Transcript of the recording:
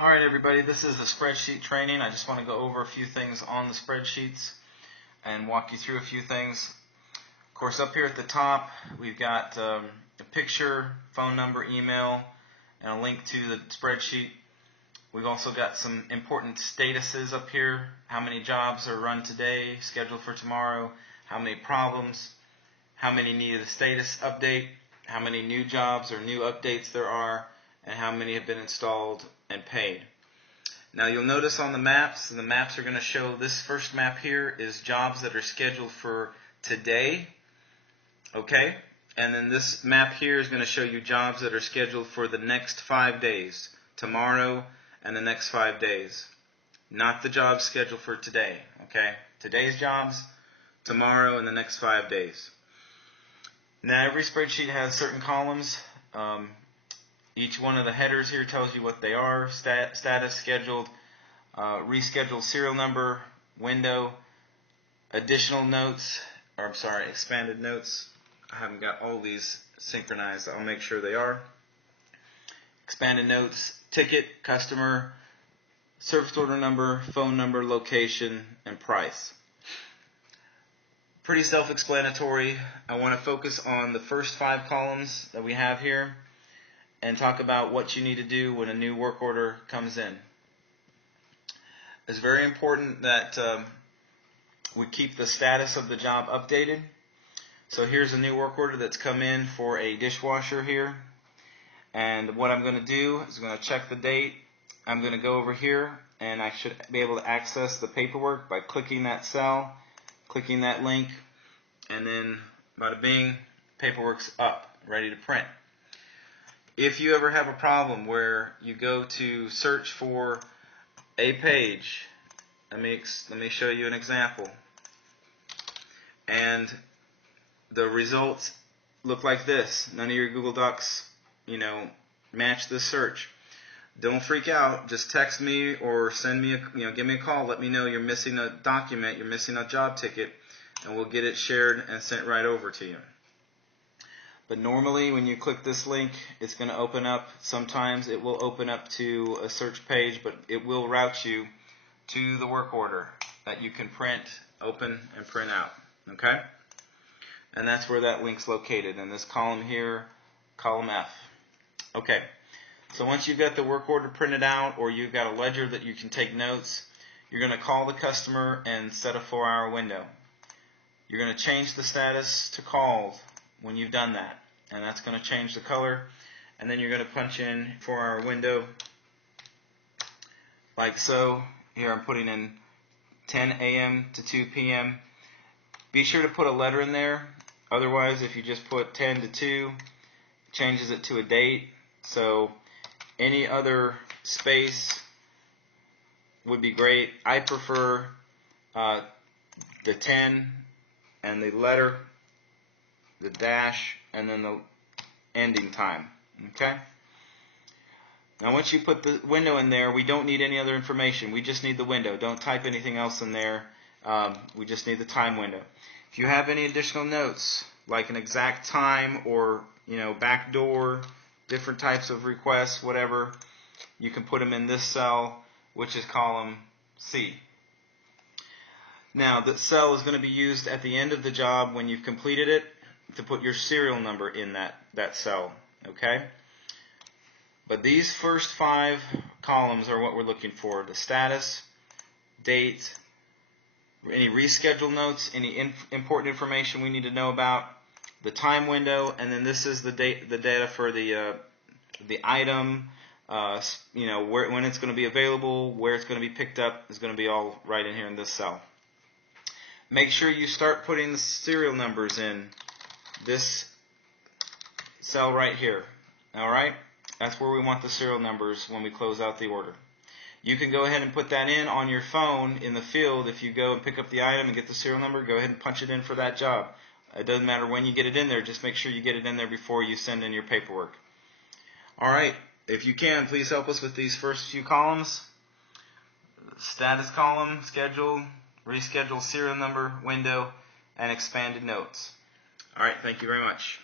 Alright everybody, this is the spreadsheet training. I just want to go over a few things on the spreadsheets and walk you through a few things. Of course, up here at the top we've got a picture, phone number, email, and a link to the spreadsheet. We've also got some important statuses up here: how many jobs are run today, scheduled for tomorrow, how many problems, how many need a status update, how many new jobs or new updates there are, and how many have been installed and paid. Now you'll notice on the maps are going to show, this first map here is jobs that are scheduled for today, okay? And then this map here is going to show you jobs that are scheduled for the next 5 days, tomorrow and the next 5 days. Not the jobs scheduled for today, okay? Today's jobs, tomorrow, and the next 5 days. Now every spreadsheet has certain columns. Each one of the headers here tells you what they are: status, scheduled, rescheduled serial number, window, additional notes, or I'm sorry, expanded notes. I haven't got all these synchronized. I'll make sure they are. Expanded notes, ticket, customer, service order number, phone number, location, and price. Pretty self-explanatory. I want to focus on the first 5 columns that we have here and talk about what you need to do when a new work order comes in. It's very important that we keep the status of the job updated. So here's a new work order that's come in for a dishwasher here. And what I'm going to do is I'm going to check the date. I'm going to go over here, and I should be able to access the paperwork by clicking that cell, clicking that link, and then bada bing, paperwork's up, ready to print. If you ever have a problem where you go to search for a page, let me show you an example, and the results look like this. None of your Google Docs, match this search. Don't freak out. Just text me or send me give me a call. Let me know you're missing a document, you're missing a job ticket, and we'll get it shared and sent right over to you. But normally when you click this link, it's going to open up. Sometimes it will open up to a search page, but it will route you to the work order that you can print, open, and print out. Okay? And that's where that link's located, in this column here, column F. Okay. So once you've got the work order printed out, or you've got a ledger that you can take notes, you're going to call the customer and set a 4-hour window. You're going to change the status to called when you've done that, and that's going to change the color. And then you're going to punch in 4-hour window like so. Here I'm putting in 10 a.m. to 2 p.m. Be sure to put a letter in there. Otherwise, if you just put 10 to 2, it changes it to a date. So any other space would be great. I prefer the 10 and the letter, the dash, and then the ending time. Okay? Now once you put the window in there, we don't need any other information. We just need the window. Don't type anything else in there. We just need the time window. If you have any additional notes, like an exact time or back door, different types of requests, whatever, you can put them in this cell, which is column C. Now, the cell is going to be used at the end of the job when you've completed it to put your serial number in that cell, okay? But these first 5 columns are what we're looking for: the status, date, any reschedule notes, any important information we need to know about, the time window, and then this is the data for the item, when it's going to be available, where it's going to be picked up, is going to be all right in here in this cell. Make sure you start putting the serial numbers in this cell right here. Alright? That's where we want the serial numbers when we close out the order. You can go ahead and put that in on your phone in the field. If you go and pick up the item and get the serial number, go ahead and punch it in for that job. It doesn't matter when you get it in there, just make sure you get it in there before you send in your paperwork. Alright, if you can, please help us with these first few columns. Status column, schedule, reschedule, serial number, window, and expanded notes. Alright, thank you very much.